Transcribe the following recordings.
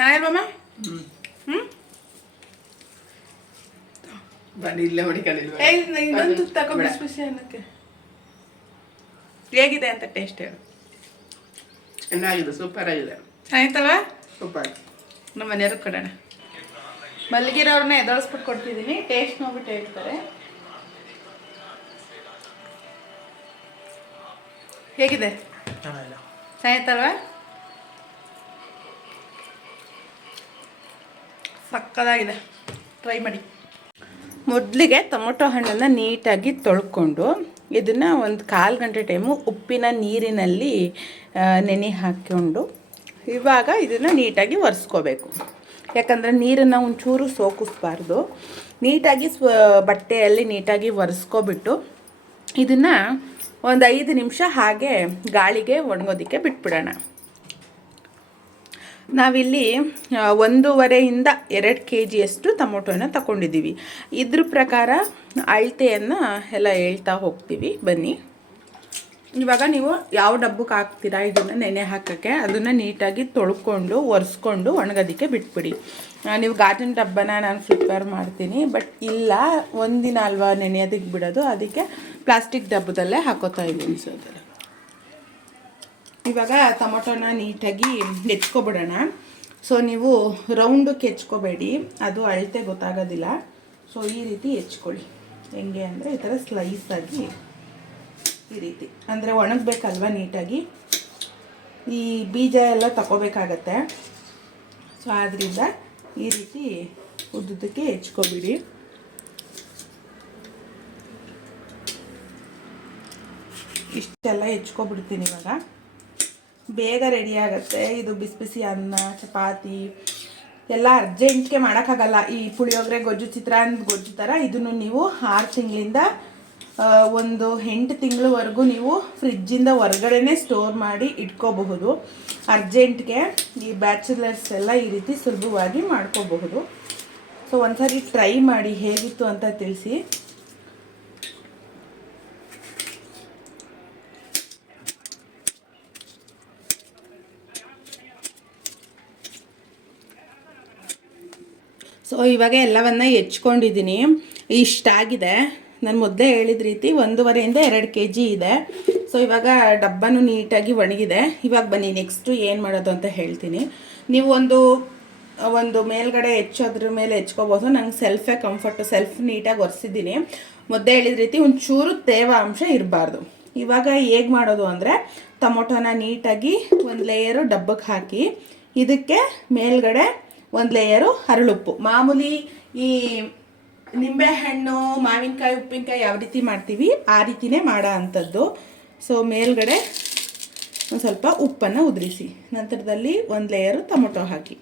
ಚೆನ್ನಾಗಿಲ್ವಮ್ಮ ಹ್ಞೂ ಹ್ಞೂ ಬನ್ನಿ ಇಲ್ಲೇ ಹೊಡಿಕೊಂಡಿಲ್ವ? ಇನ್ನೊಂದು ತಗೋ ಬಿಸಿ ಬಿಸಿ ಅನ್ನಕ್ಕೆ. ಹೇಗಿದೆ ಅಂತ ಟೇಸ್ಟ್ ಹೇಳು. ಚೆನ್ನಾಗಿದೆ ಸೂಪರ್ ಆಗಿದೆ. ಚೆನ್ನಾಗಿತ್ತಲ್ವಾ? ಸೂಪರ್ ನಮ್ಮ ಮನೆಯವ್ರ ಕೊಡೋಣ. ಮಲಗಿರೋರ್ನ ಎದೊಳಿಸ್ಬಿಟ್ಟು ಕೊಡ್ತಿದ್ದೀನಿ ಟೇಸ್ಟ್ ನೋಡ್ಬಿಟ್ಟು ಹೇಳ್ತಾರೆ. ಹೇಗಿದೆ? ಚೆನ್ನಾಗಿತ್ತಲ್ವಾ? ಸಕ್ಕದಾಗಿದೆ ಟ್ರೈ ಮಾಡಿ. ಮೊದಲಿಗೆ ಟೊಮೊಟೊ ಹಣ್ಣನ್ನು ನೀಟಾಗಿ ತೊಳ್ಕೊಂಡು ಇದನ್ನು ಒಂದು ಕಾಲು ಗಂಟೆ ಟೈಮು ಉಪ್ಪಿನ ನೀರಿನಲ್ಲಿ ನೆನೆ ಹಾಕ್ಕೊಂಡು ಇವಾಗ ಇದನ್ನು ನೀಟಾಗಿ ಒರೆಸ್ಕೋಬೇಕು. ಯಾಕಂದರೆ ನೀರನ್ನು ಒಂಚೂರು ಸೋಕಿಸ್ಬಾರ್ದು. ನೀಟಾಗಿ ಸ್ವ, ಬಟ್ಟೆಯಲ್ಲಿ ನೀಟಾಗಿ ಒರೆಸ್ಕೊಬಿಟ್ಟು ಇದನ್ನು ಒಂದು ಐದು ನಿಮಿಷ ಹಾಗೆ ಗಾಳಿಗೆ ಒಣಗೋದಕ್ಕೆ ಬಿಟ್ಬಿಡೋಣ. ನಾವಿಲ್ಲಿ ಒಂದೂವರೆಯಿಂದ ಎರಡು ಕೆ ಜಿಯಷ್ಟು ಟೊಮೊಟೊನ ತಗೊಂಡಿದ್ದೀವಿ ಇದ್ರ ಪ್ರಕಾರ ಅಳತೆಯನ್ನು ಎಲ್ಲ ಹೇಳ್ತಾ ಹೋಗ್ತೀವಿ. ಬನ್ನಿ. ಇವಾಗ ನೀವು ಯಾವ ಡಬ್ಬಕ್ಕೆ ಹಾಕ್ತೀರಾ ಇದನ್ನು ನೆನೆ ಹಾಕೋಕ್ಕೆ? ಅದನ್ನು ನೀಟಾಗಿ ತೊಳ್ಕೊಂಡು, ಒರೆಸ್ಕೊಂಡು ಒಣಗೋದಕ್ಕೆ ಬಿಟ್ಬಿಡಿ. ನೀವು ಗಾಜಿನ ಡಬ್ಬನ ನಾನು ಪ್ರಿಪೇರ್ ಮಾಡ್ತೀನಿ. ಬಟ್ ಇಲ್ಲ, ಒಂದಿನ ಅಲ್ವಾ ನೆನೆಯೋದಕ್ಕೆ ಬಿಡೋದು? ಅದಕ್ಕೆ ಪ್ಲಾಸ್ಟಿಕ್ ಡಬ್ಬದಲ್ಲೇ ಹಾಕೋತಾ ಇದ್ದೀನಿ ಸೋದರ. ಇವಾಗ ಟೊಮೊಟೊನ ನೀಟಾಗಿ ಹೆಚ್ಕೊಬಿಡೋಣ ಸೊ ನೀವು ರೌಂಡಕ್ಕೆ ಹೆಚ್ಕೋಬೇಡಿ. ಅದು ಅಳತೆ ಗೊತ್ತಾಗೋದಿಲ್ಲ. ಸೊ ಈ ರೀತಿ ಹೆಚ್ಕೊಳ್ಳಿ. ಹೆಂಗೆ ಅಂದರೆ ಈ ಥರ ಸ್ಲೈಸಾಗಿ ಈ ರೀತಿ. ಅಂದರೆ ಒಣಗಬೇಕಲ್ವ ನೀಟಾಗಿ? ಈ ಬೀಜ ಎಲ್ಲ ತಗೋಬೇಕಾಗತ್ತೆ ಸೊ ಆದ್ದರಿಂದ ಈ ರೀತಿ ಉದ್ದಕ್ಕೆ ಹೆಚ್ಕೊಬಿಡಿ. ಇಷ್ಟೆಲ್ಲ ಹೆಚ್ಕೊಬಿಡ್ತೀನಿ ಇವಾಗ. ಬೇಗ ರೆಡಿ ಆಗುತ್ತೆ. ಇದು ಬಿಸಿ ಬಿಸಿ ಅನ್ನ, ಚಪಾತಿ, ಎಲ್ಲ ಅರ್ಜೆಂಟ್ಗೆ ಮಾಡೋಕ್ಕಾಗಲ್ಲ. ಈ ಪುಳಿಯೋಗರೆ, ಗೊಜ್ಜು, ಚಿತ್ರಾನ್ನ, ಗೊಜ್ಜು ಥರ ಇದನ್ನು ನೀವು ಆರು ತಿಂಗಳಿಂದ ಒಂದು ಎಂಟು ತಿಂಗಳವರೆಗೂ ನೀವು ಫ್ರಿಜ್ಜಿಂದ ಹೊರಗಡೆನೇ ಸ್ಟೋರ್ ಮಾಡಿ ಇಟ್ಕೋಬಹುದು. ಅರ್ಜೆಂಟ್ಗೆ ಈ ಬ್ಯಾಚುಲರ್ಸ್ ಎಲ್ಲ ಈ ರೀತಿ ಸುಲಭವಾಗಿ ಮಾಡ್ಕೋಬಹುದು. ಸೊ ಒಂದ್ಸರಿ ಟ್ರೈ ಮಾಡಿ ಹೇಗಿತ್ತು ಅಂತ ತಿಳಿಸಿ. ಸೊ ಇವಾಗ ಎಲ್ಲವನ್ನ ಹೆಚ್ಕೊಂಡಿದ್ದೀನಿ. ಇಷ್ಟಾಗಿದೆ. ನಾನು ಮೊದಲೇ ಹೇಳಿದ ರೀತಿ ಒಂದೂವರೆಯಿಂದ ಎರಡು ಕೆ ಜಿ ಇದೆ. ಸೊ ಇವಾಗ ಡಬ್ಬನೂ ನೀಟಾಗಿ ಒಣಗಿದೆ. ಇವಾಗ ಬನ್ನಿ ನೆಕ್ಸ್ಟು ಏನು ಮಾಡೋದು ಅಂತ ಹೇಳ್ತೀನಿ. ನೀವು ಒಂದು ಒಂದು ಮೇಲ್ಗಡೆ ಹೆಚ್ಚೋದ್ರ ಮೇಲೆ ಹೆಚ್ಕೋಬೋದು. ನಂಗೆ ಸೆಲ್ಫೇ ಕಂಫರ್ಟು ಸೆಲ್ಫ್ ನೀಟಾಗಿ ಒರೆಸಿದ್ದೀನಿ. ಮೊದಲೇ ಹೇಳಿದ ರೀತಿ ಒಂಚೂರು ತೇವಾಂಶ ಇರಬಾರ್ದು. ಇವಾಗ ಹೇಗೆ ಮಾಡೋದು ಅಂದರೆ ಟೊಮೊಟೊನ ನೀಟಾಗಿ ಒಂದು ಲೇಯರು ಡಬ್ಬಕ್ಕೆ ಹಾಕಿ, ಇದಕ್ಕೆ ಮೇಲ್ಗಡೆ ಒಂದು ಲೇಯರು ಹರಳುಪ್ಪು ಮಾಮೂಲಿ ಈ ನಿಂಬೆಹಣ್ಣು, ಮಾವಿನಕಾಯಿ, ಉಪ್ಪಿನಕಾಯಿ ಯಾವ ರೀತಿ ಮಾಡ್ತೀವಿ, ಆ ರೀತಿನೇ ಮಾಡೋ ಅಂಥದ್ದು. ಸೊ ಮೇಲ್ಗಡೆ ಒಂದು ಸ್ವಲ್ಪ ಉಪ್ಪನ್ನು ಉದುರಿಸಿ. ನಂತರದಲ್ಲಿ ಒಂದು ಲೇಯರು ಟೊಮೊಟೊ ಹಾಕಿ.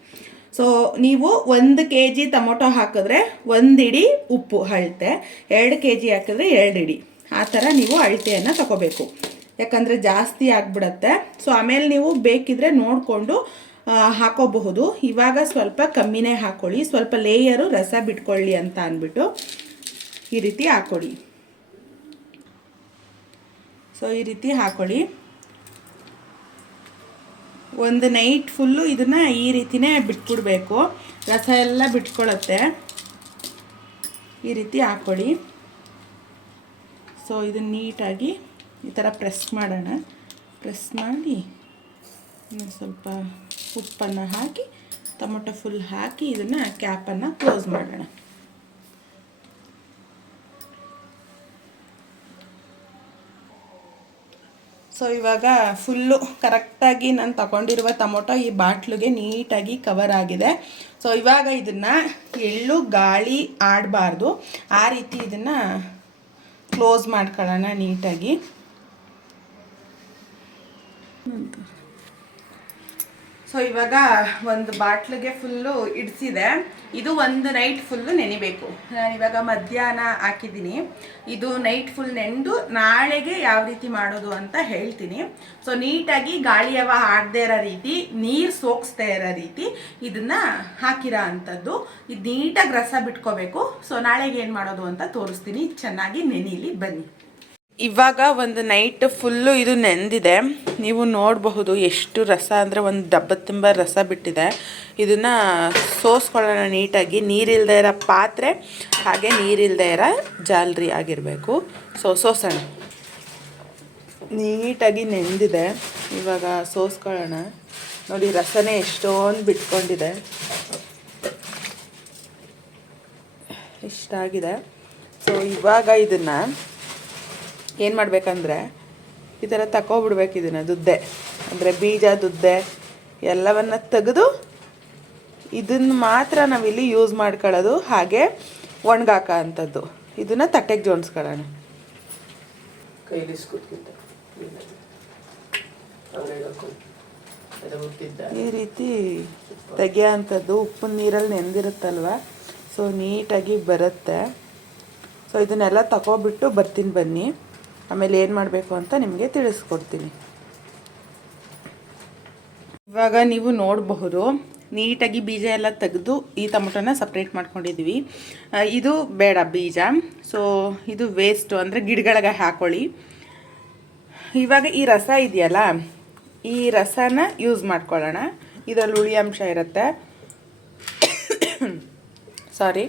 ಸೊ ನೀವು ಒಂದು ಕೆ ಜಿ ಟೊಮೊಟೊ ಹಾಕಿದ್ರೆ ಒಂದು ಇಡಿ ಉಪ್ಪು ಅಳತೆ. ಎರಡು ಕೆ ಜಿ ಹಾಕಿದ್ರೆ ಎರಡು ಇಡಿ. ಆ ಥರ ನೀವು ಅಳತೆಯನ್ನು ತಗೋಬೇಕು. ಯಾಕಂದರೆ ಜಾಸ್ತಿ ಆಗಿಬಿಡತ್ತೆ. ಸೊ ಆಮೇಲೆ ನೀವು ಬೇಕಿದ್ರೆ ನೋಡಿಕೊಂಡು ಹಾಕೋಬಹುದು. ಇವಾಗ ಸ್ವಲ್ಪ ಕಮ್ಮಿನೇ ಹಾಕ್ಕೊಳ್ಳಿ ಸ್ವಲ್ಪ ಲೇಯರು ರಸ ಬಿಟ್ಕೊಳ್ಳಿ ಅಂತ ಅಂದ್ಬಿಟ್ಟು ಈ ರೀತಿ ಹಾಕೊಳ್ಳಿ. ಸೊ ಈ ರೀತಿ ಹಾಕೊಳ್ಳಿ. ಒಂದು ನೈಟ್ ಫುಲ್ಲು ಇದನ್ನು ಈ ರೀತಿನೇ ಬಿಟ್ಬಿಡ್ಬೇಕು. ರಸ ಎಲ್ಲ ಬಿಟ್ಕೊಳ್ಳುತ್ತೆ ಈ ರೀತಿ ಹಾಕ್ಕೊಳ್ಳಿ ಸೊ ಇದನ್ನ ನೀಟಾಗಿ ಈ ಥರ ಪ್ರೆಸ್ ಮಾಡೋಣ. ಪ್ರೆಸ್ ಮಾಡಿ ಸ್ವಲ್ಪ ಉಪ್ಪನ್ನು ಹಾಕಿ, ಟೊಮೊಟೊ ಫುಲ್ ಹಾಕಿ ಇದನ್ನು ಕ್ಯಾಪನ್ನು ಕ್ಲೋಸ್ ಮಾಡೋಣ. ಸೊ ಇವಾಗ ಫುಲ್ಲು ಕರೆಕ್ಟಾಗಿ ನಾನು ತಗೊಂಡಿರುವ ಟೊಮೊಟೊ ಈ ಬಾಟ್ಲಿಗೆ ನೀಟಾಗಿ ಕವರ್ ಆಗಿದೆ. ಸೊ ಇವಾಗ ಇದನ್ನು ಎಳ್ಳು, ಗಾಳಿ ಆಡಬಾರ್ದು. ಆ ರೀತಿ ಇದನ್ನು ಕ್ಲೋಸ್ ಮಾಡ್ಕೊಳ್ಳೋಣ ನೀಟಾಗಿ. ಸೊ ಇವಾಗ ಒಂದು ಬಾಟ್ಲಿಗೆ ಫುಲ್ಲು ಇಡಿಸಿದೆ. ಇದು ಒಂದು ನೈಟ್ ಫುಲ್ಲು ನೆನಿಬೇಕು. ನಾನು ಇವಾಗ ಮಧ್ಯಾಹ್ನ ಹಾಕಿದ್ದೀನಿ. ಇದು ನೈಟ್ ಫುಲ್ ನೆಂದು ನಾಳೆಗೆ ಯಾವ ರೀತಿ ಮಾಡೋದು ಅಂತ ಹೇಳ್ತೀನಿ. ಸೊ ನೀಟಾಗಿ ಗಾಳಿಯವ ಆಡದೇ ಇರೋ ರೀತಿ, ನೀರು ಸೋಕ್ಸ್ತಾ ಇರೋ ರೀತಿ ಇದನ್ನು ಹಾಕಿರೋ ಅಂಥದ್ದು. ಇದು ನೀಟಾಗಿ ರಸ ಬಿಟ್ಕೋಬೇಕು. ಸೊ ನಾಳೆಗೆ ಏನು ಮಾಡೋದು ಅಂತ ತೋರಿಸ್ತೀನಿ. ಚೆನ್ನಾಗಿ ನೆನೀಲಿ ಬನ್ನಿ. ಇವಾಗ ಒಂದು ನೈಟ್ ಫುಲ್ಲು ಇದು ನೆಂದಿದೆ. ನೀವು ನೋಡಬಹುದು ಎಷ್ಟು ರಸ ಅಂದರೆ ಒಂದು ಡಬ್ಬ ತುಂಬ ರಸ ಬಿಟ್ಟಿದೆ. ಇದನ್ನು ಸೋಸ್ಕೊಳ್ಳೋಣ ನೀಟಾಗಿ. ನೀರಿಲ್ಲದೆ ಇರೋ ಪಾತ್ರೆ, ಹಾಗೆ ನೀರಿಲ್ಲದೆ ಇರೋ ಜಾಲರಿ ಆಗಿರಬೇಕು. ಸೊ ಸೋಸೋಣ. ನೀಟಾಗಿ ನೆಂದಿದೆ. ಇವಾಗ ಸೋಸ್ಕೊಳ್ಳೋಣ. ನೋಡಿ, ರಸನೇ ಎಷ್ಟೊಂದು ಬಿಟ್ಕೊಂಡಿದೆ. ಇಷ್ಟಾಗಿದೆ ಸೊ ಇವಾಗ ಇದನ್ನು ಏನು ಮಾಡಬೇಕಂದ್ರೆ ಈ ಥರ ತಗೊಬಿಡ್ಬೇಕು ಇದನ್ನು ದುದ್ದೆ. ಅಂದರೆ ಬೀಜ ದುದ್ದೆ ಎಲ್ಲವನ್ನು ತೆಗೆದು ಇದನ್ನು ಮಾತ್ರ ನಾವಿಲ್ಲಿ ಯೂಸ್ ಮಾಡ್ಕೊಳ್ಳೋದು. ಹಾಗೆ ಒಣಗಾಕ ಅಂಥದ್ದು ಇದನ್ನು ತಟ್ಟೆಗೆ ಜೋಡಿಸ್ಕೊಳ್ಳೋಣ. ಕೈಲಿ ಈ ರೀತಿ ತೆಗಿಯೋ ಅಂಥದ್ದು ಉಪ್ಪು ನೀರಲ್ಲಿ ನೆಂದಿರುತ್ತಲ್ವ? ಸೊ ನೀಟಾಗಿ ಬರುತ್ತೆ. ಸೊ ಇದನ್ನೆಲ್ಲ ತಗೊಬಿಟ್ಟು ಬರ್ತೀನಿ ಬನ್ನಿ. ಆಮೇಲೆ ಏನು ಮಾಡಬೇಕು ಅಂತ ನಿಮಗೆ ತಿಳಿಸ್ಕೊಡ್ತೀನಿ. ಇವಾಗ ನೀವು ನೋಡಬಹುದು, ನೀಟಾಗಿ ಬೀಜ ಎಲ್ಲ ತೆಗೆದು ಈ ಟೊಮೊಟೊನ ಸಪ್ರೇಟ್ ಮಾಡ್ಕೊಂಡಿದ್ದೀವಿ ಇದು ಬೇಡ ಬೀಜ. ಸೊ ಇದು ವೇಸ್ಟು ಅಂದರೆ ಗಿಡಗಳಿಗೆ ಹಾಕೊಳ್ಳಿ. ಇವಾಗ ಈ ರಸ ಇದೆಯಲ್ಲ, ಈ ರಸನ ಯೂಸ್ ಮಾಡ್ಕೊಳ್ಳೋಣ. ಇದರಲ್ಲಿ ಹುಳಿ ಅಂಶ ಇರುತ್ತೆ. ಸಾರಿ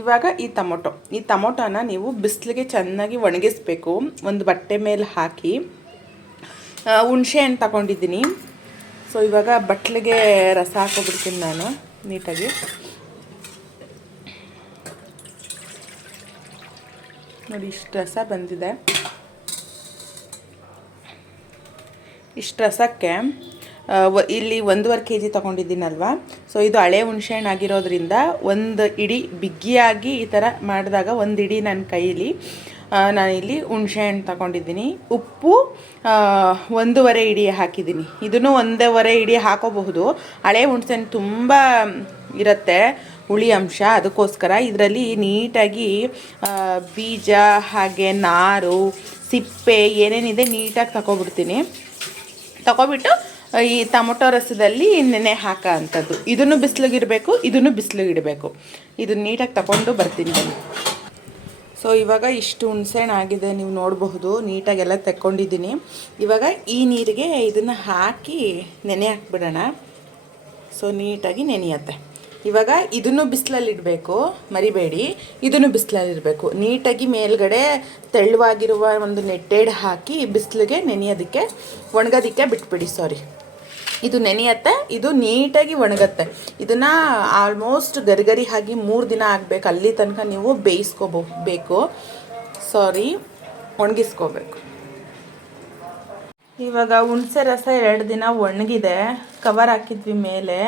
ಇವಾಗ ಈ ಟೊಮೊಟೊ. ಈ ಟೊಮೊಟೊನ ನೀವು ಬಿಸಿಲಿಗೆ ಚೆನ್ನಾಗಿ ಒಣಗಿಸ್ಬೇಕು. ಒಂದು ಬಟ್ಟೆ ಮೇಲೆ ಹಾಕಿ. ಹುಣಸೆ ಹಣ್ಣು ತಗೊಂಡಿದ್ದೀನಿ. ಸೊ ಇವಾಗ ಬಟ್ಲಿಗೆ ರಸ ಹಾಕೋಬಿಡ್ತೀನಿ ನಾನು, ನೀಟಾಗಿ. ನೋಡಿ, ಇಷ್ಟು ರಸ ಬಂದಿದೆ. ಇಷ್ಟು ರಸಕ್ಕೆ ಇಲ್ಲಿ ಒಂದೂವರೆ ಕೆ ಜಿ ತೊಗೊಂಡಿದ್ದೀನಲ್ವ? ಸೊ ಇದು ಹಳೆ ಹುಣ್ಸೆಹಣ್ಣು ಆಗಿರೋದ್ರಿಂದ ಒಂದು ಇಡೀ ಬಿಗ್ಗಿಯಾಗಿ ಈ ಥರ ಮಾಡಿದಾಗ ಒಂದು ಇಡೀ ನನ್ನ ಕೈಯಲ್ಲಿ ನಾನಿಲ್ಲಿ ಹುಣ್ಸೆಹಣ್ಣು ತಗೊಂಡಿದ್ದೀನಿ. ಉಪ್ಪು ಒಂದೂವರೆ ಇಡಿ ಹಾಕಿದ್ದೀನಿ. ಇದನ್ನು ಒಂದೂವರೆ ಇಡಿ ಹಾಕೋಬಹುದು. ಹಳೆ ಹುಣ್ಸೆಹಣ್ಣು ತುಂಬ ಇರುತ್ತೆ ಹುಳಿ ಅಂಶ. ಅದಕ್ಕೋಸ್ಕರ ಇದರಲ್ಲಿ ನೀಟಾಗಿ ಬೀಜ, ಹಾಗೆ ನಾರು, ಸಿಪ್ಪೆ ಏನೇನಿದೆ ನೀಟಾಗಿ ತಗೊಬಿಡ್ತೀನಿ. ತಗೊಬಿಟ್ಟು ಈ ಟೊಮೊಟೊ ರಸದಲ್ಲಿ ನೆನೆ ಹಾಕೋ ಅಂಥದ್ದು ಇದನ್ನು ಬಿಸಿಲಿಗಿಡಬೇಕು ಇದನ್ನು ಬಿಸಿಲಿಗಿಡಬೇಕು. ಇದು ನೀಟಾಗಿ ತಗೊಂಡು ಬರ್ತೀನಿ ಬನ್ನಿ. ಸೊ ಇವಾಗ ಇಷ್ಟು ಹುಣ್ಸೆಹಣ್ಣು ಆಗಿದೆ ನೀವು ನೋಡಬಹುದು. ನೀಟಾಗೆಲ್ಲ ತಕ್ಕೊಂಡಿದ್ದೀನಿ. ಇವಾಗ ಈ ನೀರಿಗೆ ಇದನ್ನು ಹಾಕಿ ನೆನೆ ಹಾಕ್ಬಿಡೋಣ. ಸೊ ನೀಟಾಗಿ ನೆನೆಯತ್ತೆ. ಇವಾಗ ಇದನ್ನು ಬಿಸಿಲಲ್ಲಿಡಬೇಕು. ಮರಿಬೇಡಿ. ಇದನ್ನು ಬಿಸಿಲಲ್ಲಿಡಬೇಕು. ನೀಟಾಗಿ ಮೇಲ್ಗಡೆ ತೆಳುವಾಗಿರುವ ಒಂದು ನೆಟ್ಟೆಡ್ ಹಾಕಿ ಬಿಸಿಲಿಗೆ ನೆನೆಯೋದಕ್ಕೆ, ಒಣಗೋದಕ್ಕೆ ಬಿಟ್ಬಿಡಿ ಸಾರಿ ಇದು ನೆನೆಯತ್ತೆ, ಇದು ನೀಟಾಗಿ ಒಣಗತ್ತೆ. ಇದನ್ನು ಆಲ್ಮೋಸ್ಟ್ ಗರಿಗರಿ ಆಗಿ ಮೂರು ದಿನ ಆಗಬೇಕು. ಅಲ್ಲಿ ತನಕ ನೀವು ಬೇಯಿಸ್ಕೋಬೇಕು. ಸಾರಿ ಒಣಗಿಸ್ಕೋಬೇಕು. ಇವಾಗ ಹುಣಸೆ ರಸ ಎರಡು ದಿನ ಒಣಗಿದೆ. ಕವರ್ ಹಾಕಿದ್ವಿ ಮೇಲೆ.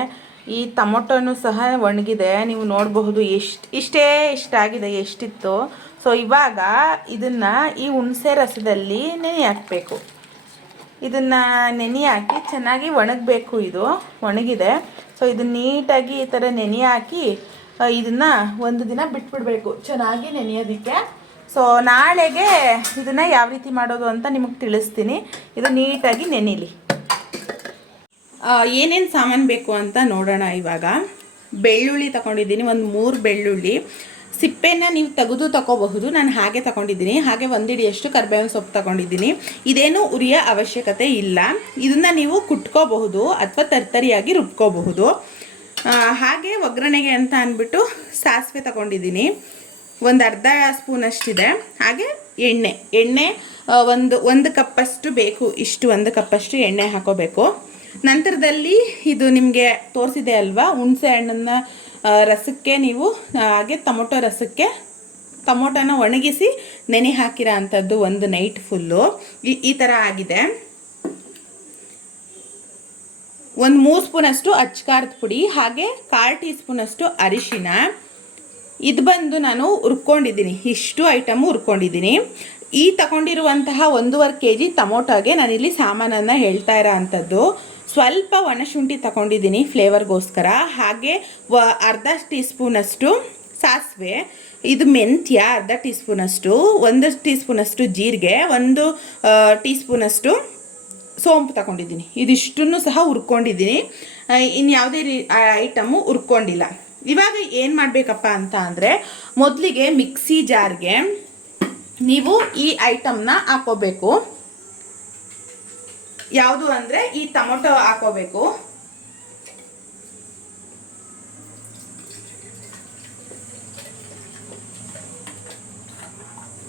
ಈ ಟೊಮೊಟೊನು ಸಹ ಒಣಗಿದೆ. ನೀವು ನೋಡಬಹುದು ಎಷ್ಟು, ಇಷ್ಟೇ ಇಷ್ಟಾಗಿದೆ ಎಷ್ಟಿತ್ತು. ಸೊ ಇವಾಗ ಇದನ್ನು ಈ ಹುಣಸೆ ರಸದಲ್ಲಿ ನೆನೆ ಹಾಕಬೇಕು ಇದನ್ನು ನೆನೆ ಹಾಕಿ ಚೆನ್ನಾಗಿ ಒಣಗಬೇಕು ಇದು. ಒಣಗಿದೆ. ಸೊ ಇದನ್ನ ನೀಟಾಗಿ ಈ ಥರ ನೆನೆ ಹಾಕಿ ಇದನ್ನು ಒಂದು ದಿನ ಬಿಟ್ಬಿಡಬೇಕು. ಚೆನ್ನಾಗಿ ನೆನೆಯೋದಕ್ಕೆ. ಸೊ ನಾಳೆಗೆ ಇದನ್ನು ಯಾವ ರೀತಿ ಮಾಡೋದು ಅಂತ ನಿಮಗೆ ತಿಳಿಸ್ತೀನಿ. ಇದು ನೀಟಾಗಿ ನೆನೀಲಿ. ಏನೇನು ಸಾಮಾನು ಬೇಕು ಅಂತ ನೋಡೋಣ ಇವಾಗ. ಬೆಳ್ಳುಳ್ಳಿ ತಗೊಂಡಿದ್ದೀನಿ. ಒಂದು ಮೂರು ಬೆಳ್ಳುಳ್ಳಿ. ಸಿಪ್ಪೆನ ನೀವು ತೆಗೆದು ತಗೋಬಹುದು ನಾನು ಹಾಗೆ ತಗೊಂಡಿದ್ದೀನಿ. ಹಾಗೆ ಒಂದಿಡಿಯಷ್ಟು ಕರ್ಬೇವಿನ ಸೊಪ್ಪು ತಗೊಂಡಿದ್ದೀನಿ. ಇದೇನು ಉರಿಯ ಅವಶ್ಯಕತೆ ಇಲ್ಲ. ಇದನ್ನು ನೀವು ಕುಟ್ಕೋಬಹುದು ಅಥವಾ ತರ್ತರಿಯಾಗಿ ರುಬ್ಕೋಬಹುದು. ಹಾಗೆ ಒಗ್ಗರಣೆಗೆ ಅಂತ ಅಂದ್ಬಿಟ್ಟು ಸಾಸಿವೆ ತಗೊಂಡಿದ್ದೀನಿ. ಒಂದು ಅರ್ಧ ಸ್ಪೂನಷ್ಟಿದೆ. ಹಾಗೆ ಎಣ್ಣೆ. ಎಣ್ಣೆ ಒಂದು ಒಂದು ಕಪ್ಪಷ್ಟು ಬೇಕು. ಇಷ್ಟು ಒಂದು ಕಪ್ಪಷ್ಟು ಎಣ್ಣೆ ಹಾಕೋಬೇಕು. ನಂತರದಲ್ಲಿ ಇದು ನಿಮಗೆ ತೋರಿಸಿದೆ ಅಲ್ವಾ? ಹುಣಸೆ ಹಣ್ಣನ್ನು ರಸಕ್ಕೆ ನೀವು ಹಾಗೆ ಟೊಮೊಟೊ ರಸಕ್ಕೆ ಟೊಮೊಟೊನ ಒಣಗಿಸಿ ನೆನೆ ಹಾಕಿರೋ ಅಂಥದ್ದು ಒಂದು ನೈಟ್ ಫುಲ್ಲು. ಈ ಈ ಥರ ಆಗಿದೆ. ಒಂದು ಮೂರು ಸ್ಪೂನಷ್ಟು ಅಚ್ಕಾರದ ಪುಡಿ, ಹಾಗೆ ಕಾಲು ಟೀ ಸ್ಪೂನಷ್ಟು ಅರಿಶಿನ. ಇದು ಬಂದು ನಾನು ಹುರ್ಕೊಂಡಿದ್ದೀನಿ. ಇಷ್ಟು ಐಟಮು ಹುರ್ಕೊಂಡಿದ್ದೀನಿ. ಈ ತಗೊಂಡಿರುವಂತಹ ಒಂದೂವರೆ ಕೆ ಜಿ ಟೊಮೊಟೊಗೆ ನಾನಿಲ್ಲಿ ಸಾಮಾನನ್ನು ಹೇಳ್ತಾ ಇರೋ ಅಂಥದ್ದು. ಸ್ವಲ್ಪ ಒಣಶುಂಠಿ ತಗೊಂಡಿದ್ದೀನಿ ಫ್ಲೇವರ್ಗೋಸ್ಕರ. ಹಾಗೆ ವ ಅರ್ಧ ಟೀ ಸ್ಪೂನಷ್ಟು ಸಾಸಿವೆ, ಇದು ಮೆಂತ್ಯ ಅರ್ಧ ಟೀ ಸ್ಪೂನಷ್ಟು ಒಂದು ಟೀ ಸ್ಪೂನಷ್ಟು ಜೀರಿಗೆ, ಒಂದು ಟೀ ಸ್ಪೂನಷ್ಟು ಸೋಂಪು ತಗೊಂಡಿದ್ದೀನಿ. ಇದಿಷ್ಟನ್ನು ಸಹ ಹುರ್ಕೊಂಡಿದ್ದೀನಿ. ಇನ್ನು ಯಾವುದೇ ರೀ ಐಟಮು ಹುರ್ಕೊಂಡಿಲ್ಲ. ಇವಾಗ ಏನು ಮಾಡಬೇಕಪ್ಪ ಅಂತ ಅಂದರೆ, ಮೊದಲಿಗೆ ಮಿಕ್ಸಿ ಜಾರ್ಗೆ ನೀವು ಈ ಐಟಮ್ನ ಹಾಕೋಬೇಕು. ಯಾವುದು ಅಂದರೆ ಈ ಟೊಮೊಟೊ ಹಾಕೋಬೇಕು.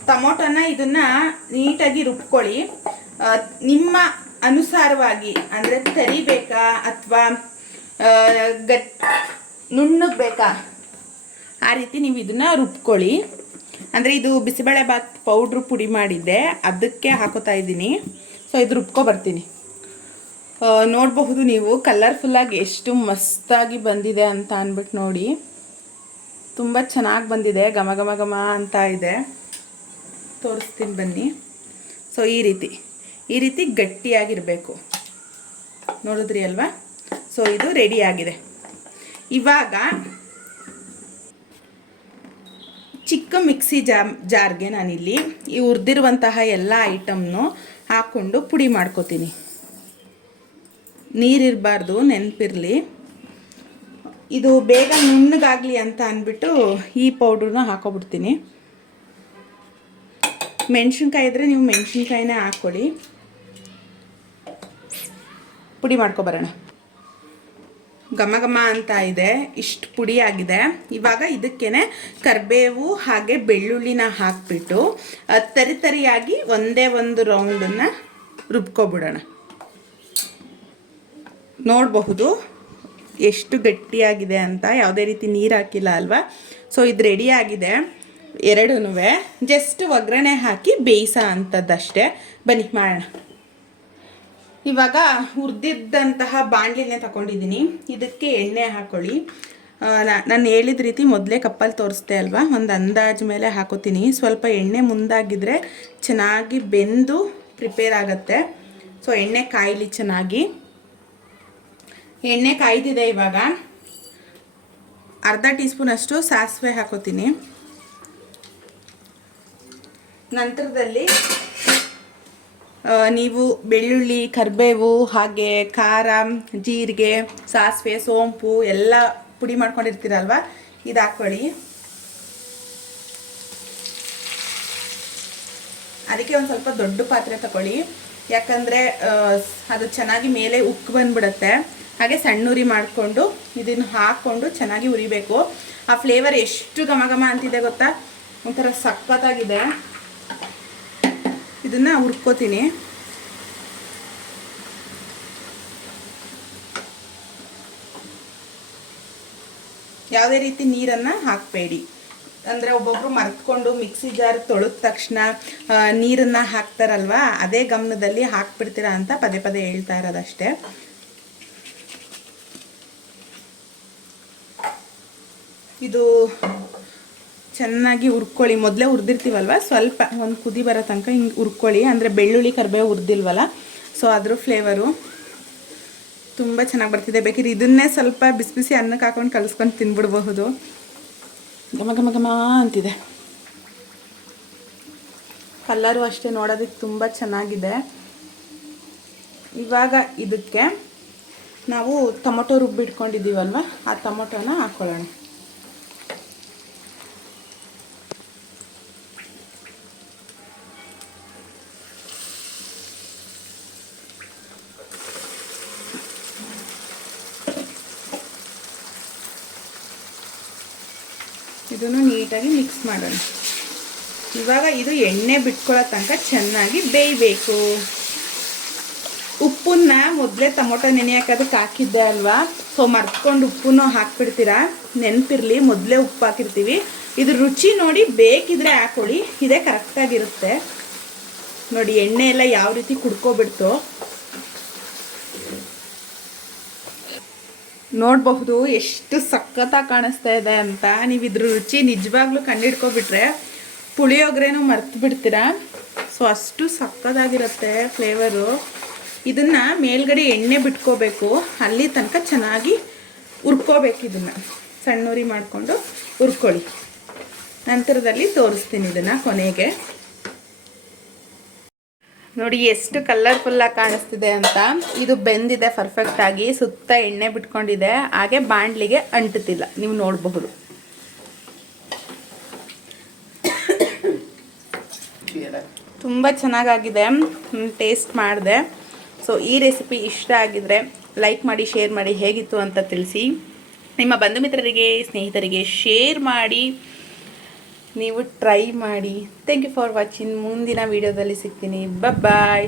ಟೊಮೊಟೊನ ಇದನ್ನ ನೀಟಾಗಿ ರುಬ್ಕೊಳ್ಳಿ. ನಿಮ್ಮ ಅನುಸಾರವಾಗಿ ಅಂದರೆ ತರಿಬೇಕಾ ಅಥವಾ ಗಟ್, ನುಣ್ಣಗ್ಬೇಕಾ? ಆ ರೀತಿ ನೀವು ಇದನ್ನ ರುಬ್ಕೊಳ್ಳಿ. ಅಂದರೆ ಇದು ಬಿಸಿಬೇಳೆಬಾತ್ ಪೌಡ್ರು ಪುಡಿ ಮಾಡಿದ್ದೆ, ಅದಕ್ಕೆ ಹಾಕೋತಾ ಇದ್ದೀನಿ. ಸೊ ಇದು ರುಬ್ಕೊ ಬರ್ತೀನಿ. ನೋಡಬಹುದು ನೀವು. ಕಲರ್ಫುಲ್ಲಾಗಿ ಎಷ್ಟು ಮಸ್ತಾಗಿ ಬಂದಿದೆ ಅಂತ ಅಂದ್ಬಿಟ್ಟು ನೋಡಿ. ತುಂಬ ಚೆನ್ನಾಗಿ ಬಂದಿದೆ. ಘಮ ಘಮ ಘಮ ಅಂತ ಇದೆ. ತೋರಿಸ್ತೀನಿ ಬನ್ನಿ. ಸೊ ಈ ರೀತಿ. ಈ ರೀತಿ ಗಟ್ಟಿಯಾಗಿರಬೇಕು. ನೋಡಿದ್ರಿ ಅಲ್ವಾ? ಸೊ ಇದು ರೆಡಿ ಆಗಿದೆ. ಇವಾಗ ಚಿಕ್ಕ ಮಿಕ್ಸಿ ಜಾಮ್, ಜಾರ್ಗೆ ನಾನಿಲ್ಲಿ ಈ ಹುರಿದಿರುವಂತಹ ಎಲ್ಲ ಐಟಮ್ನು ಹಾಕ್ಕೊಂಡು ಪುಡಿ ಮಾಡ್ಕೋತೀನಿ. ನೀರಿರಬಾರ್ದು, ನೆನಪಿರಲಿ. ಇದು ಬೇಗ ನುಣ್ಣಗಾಗಲಿ ಅಂತ ಅಂದ್ಬಿಟ್ಟು ಈ ಪೌಡ್ರನ್ನ ಹಾಕೋಬಿಡ್ತೀನಿ. ಮೆಣಸಿನ್ಕಾಯಿ ಇದ್ದರೆ ನೀವು ಮೆಣಸಿನ್ಕಾಯಿನೇ ಹಾಕ್ಕೊಳ್ಳಿ. ಪುಡಿ ಮಾಡ್ಕೊಬರೋಣ ಘಮ ಘಮ ಅಂತ ಇದೆ, ಇಷ್ಟು ಪುಡಿ ಆಗಿದೆ ಇವಾಗ ಇದಕ್ಕೇನೆ ಕರಿಬೇವು ಹಾಗೆ ಬೆಳ್ಳುಳ್ಳಿನ ಹಾಕ್ಬಿಟ್ಟು ತರಿತರಿಯಾಗಿ ತರಿ ತರಿಯಾಗಿ ಒಂದೇ ಒಂದು ರೌಂಡನ್ನು ರುಬ್ಕೊಬಿಡೋಣ. ನೋಡಬಹುದು. ಎಷ್ಟು ಗಟ್ಟಿಯಾಗಿದೆ ಅಂತ, ಯಾವುದೇ ರೀತಿ ನೀರು ಹಾಕಿಲ್ಲ ಅಲ್ವಾ? ಸೊ ಇದು ರೆಡಿಯಾಗಿದೆ ಎರಡೂ ಜಸ್ಟ್ ಒಗ್ಗರಣೆ ಹಾಕಿ ಬೇಯಿಸೋ ಅಂಥದ್ದಷ್ಟೇ. ಬನ್ನಿ, ಮಾಡೋಣ. ಇವಾಗ ಹುರಿದಿದ್ದಂತಹ ಬಾಣಲಿನೇ ತಗೊಂಡಿದ್ದೀನಿ. ಇದಕ್ಕೆ ಎಣ್ಣೆ ಹಾಕೊಳ್ಳಿ. ನಾನು ಹೇಳಿದ ರೀತಿ ಮೊದಲೇ ಕಪ್ಪಲ್ಲಿ ತೋರಿಸ್ದೆ ಅಲ್ವಾ? ಒಂದು ಅಂದಾಜು ಮೇಲೆ ಹಾಕೋತೀನಿ. ಸ್ವಲ್ಪ ಎಣ್ಣೆ ಮುಂದಾಗಿದ್ರೆ ಚೆನ್ನಾಗಿ ಬೆಂದು ಪ್ರಿಪೇರ್ ಆಗುತ್ತೆ. ಸೊ ಎಣ್ಣೆ ಕಾಯಿಲಿ ಚೆನ್ನಾಗಿ. ಎಣ್ಣೆ ಕಾಯ್ದಿದೆ ಇವಾಗ. ಅರ್ಧ ಟೀ ಸ್ಪೂನಷ್ಟು ಸಾಸಿವೆ ಹಾಕೋತೀನಿ. ನಂತರದಲ್ಲಿ ನೀವು ಬೆಳ್ಳುಳ್ಳಿ, ಕರಿಬೇವು, ಹಾಗೆ ಖಾರ, ಜೀರಿಗೆ, ಸಾಸಿವೆ, ಸೋಂಪು ಎಲ್ಲ ಪುಡಿ ಮಾಡ್ಕೊಂಡಿರ್ತೀರಲ್ವ? ಇದು ಹಾಕ್ಕೊಳ್ಳಿ ಅದಕ್ಕೆ ಒಂದು ಸ್ವಲ್ಪ ದೊಡ್ಡ ಪಾತ್ರೆ ತಗೊಳ್ಳಿ ಯಾಕಂದರೆ ಅದು ಚೆನ್ನಾಗಿ ಮೇಲೆ ಉಕ್ಕು ಬಂದ್ಬಿಡುತ್ತೆ. ಹಾಗೆ ಸಣ್ಣುರಿ ಮಾಡಿಕೊಂಡು ಇದನ್ನು ಹಾಕ್ಕೊಂಡು ಚೆನ್ನಾಗಿ ಉರಿಬೇಕು ಆ ಫ್ಲೇವರ್ ಎಷ್ಟು ಘಮ ಘಮ ಅಂತಿದೆ ಗೊತ್ತಾ? ಒಂಥರ ಸಖತ್ತಾಗಿದೆ. ಇದನ್ನು ಹುರ್ಕೋತೀನಿ. ಯಾವುದೇ ರೀತಿ ನೀರನ್ನು ಹಾಕಬೇಡಿ. ಅಂದರೆ ಒಬ್ಬೊಬ್ರು ಮರೆತ್ಕೊಂಡು ಮಿಕ್ಸಿ ಜಾರ್ ತೊಳೆದ ತಕ್ಷಣ ನೀರನ್ನ ಹಾಕ್ತಾರಲ್ವಾ? ಅದೇ ಗಮನದಲ್ಲಿ ಹಾಕ್ಬಿಡ್ತೀರಾ ಅಂತ ಪದೇ ಪದೇ ಹೇಳ್ತಾ ಇರೋದಷ್ಟೇ. ಇದು ಚೆನ್ನಾಗಿ ಹುರ್ಕೊಳ್ಳಿ. ಮೊದಲೇ ಹುರಿದಿರ್ತೀವಲ್ವ? ಸ್ವಲ್ಪ ಒಂದು ಕುದಿ ಬರೋ ತನಕ ಹಿಂಗೆ ಹುರ್ಕೊಳ್ಳಿ. ಅಂದರೆ ಬೆಳ್ಳುಳ್ಳಿ ಕರಿಬೇವು ಹುರಿದಿಲ್ವಲ್ಲ? ಸೊ ಅದ್ರ ಫ್ಲೇವರು ತುಂಬ ಚೆನ್ನಾಗಿ ಬರ್ತಿದೆ. ಬೇಕಿದ್ರೆ ಇದನ್ನೇ ಸ್ವಲ್ಪ ಬಿಸಿ ಬಿಸಿ ಅನ್ನಕ್ಕೆ ಹಾಕೊಂಡು ಕಲಿಸ್ಕೊಂಡು ತಿನ್ಬಿಡ್ಬಹುದು. ಘಮ ಘಮ ಘಮ ಅಂತಿದೆ. ಕಲ್ಲರು ಅಷ್ಟೇ ನೋಡೋದಕ್ಕೆ ತುಂಬ ಚೆನ್ನಾಗಿದೆ. ಇವಾಗ ಇದಕ್ಕೆ ನಾವು ಟೊಮೊಟೊ ರುಬ್ಬಿಟ್ಕೊಂಡಿದ್ದೀವಲ್ವ? ಆ ಟೊಮೊಟೊನ ಹಾಕ್ಕೊಳ್ಳೋಣ ಇದನ್ನು ನೀಟಾಗಿ ಮಿಕ್ಸ್ ಮಾಡೋಣ. ಇವಾಗ ಇದು ಎಣ್ಣೆ ಬಿಟ್ಕೊಳ್ಳೋ ತನಕ ಚೆನ್ನಾಗಿ ಬೇಯಬೇಕು. ಉಪ್ಪನ್ನ ಮೊದಲೇ ಟೊಮೊಟೊ ನೆನೆಯೋಕೆ ಹಾಕಿದ್ದೆ ಅಲ್ವಾ? ಸೊ ಮರ್ತ್ಕೊಂಡು ಉಪ್ಪನ್ನು ಹಾಕ್ಬಿಡ್ತೀರಾ? ನೆನಪಿರಲಿ, ಮೊದಲೇ ಉಪ್ಪು ಹಾಕಿರ್ತೀವಿ. ಇದು ರುಚಿ ನೋಡಿ ಬೇಕಿದ್ರೆ ಹಾಕೊಳ್ಳಿ, ಇದೇ ಕರೆಕ್ಟಾಗಿರುತ್ತೆ ನೋಡಿ, ಎಣ್ಣೆ ಎಲ್ಲ ಯಾವ ರೀತಿ ಕುಡ್ಕೊಬಿಡ್ತು. ನೋಡಬಹುದು ಎಷ್ಟು ಸಖತ್ತಾಗಿ ಕಾಣಿಸ್ತಾ ಇದೆ ಅಂತ. ನೀವು ಇದ್ರ ರುಚಿ ನಿಜವಾಗ್ಲೂ ಕಂಡಿಡ್ಕೊಬಿಟ್ರೆ ಪುಳಿಯೋಗ್ರೇನು ಮರ್ತು ಬಿಡ್ತೀರಾ? ಸೊ ಅಷ್ಟು ಸಕ್ಕದಾಗಿರುತ್ತೆ ಫ್ಲೇವರು ಇದನ್ನು ಮೇಲ್ಗಡೆ ಎಣ್ಣೆ ಬಿಟ್ಕೋಬೇಕು. ಅಲ್ಲಿ ತನಕ ಚೆನ್ನಾಗಿ ಹುರ್ಕೋಬೇಕು ಇದನ್ನು. ಸಣ್ಣೂರಿ ಮಾಡಿಕೊಂಡು ಹುರ್ಕೊಳ್ಳಿ. ನಂತರದಲ್ಲಿ ತೋರಿಸ್ತೀನಿ ಇದನ್ನು ಕೊನೆಗೆ. ನೋಡಿ, ಎಷ್ಟು ಕಲರ್ಫುಲ್ಲಾಗಿ ಕಾಣಿಸ್ತಿದೆ ಅಂತ. ಇದು ಬೆಂದಿದೆ ಪರ್ಫೆಕ್ಟಾಗಿ ಸುತ್ತ ಎಣ್ಣೆ ಬಿಟ್ಕೊಂಡಿದೆ. ಹಾಗೆ ಬಾಂಡ್ಲಿಗೆ ಅಂಟುತ್ತಿಲ್ಲ. ನೀವು ನೋಡಬಹುದು. ತುಂಬ ಚೆನ್ನಾಗಾಗಿದೆ. ಟೇಸ್ಟ್ ಮಾಡಿದೆ. ಸೊ ಈ ರೆಸಿಪಿ ಇಷ್ಟ ಆಗಿದ್ರೆ ಲೈಕ್ ಮಾಡಿ ಶೇರ್ ಮಾಡಿ ಹೇಗಿತ್ತು ಅಂತ ತಿಳಿಸಿ. ನಿಮ್ಮ ಬಂಧು ಮಿತ್ರರಿಗೆ ಸ್ನೇಹಿತರಿಗೆ ಶೇರ್ ಮಾಡಿ. ನೀವು ಟ್ರೈ ಮಾಡಿ. ಥ್ಯಾಂಕ್ ಯು ಫಾರ್ ವಾಚಿಂಗ್ ಮುಂದಿನ ವೀಡಿಯೋದಲ್ಲಿ ಸಿಗ್ತೀನಿ. ಬಾಯ್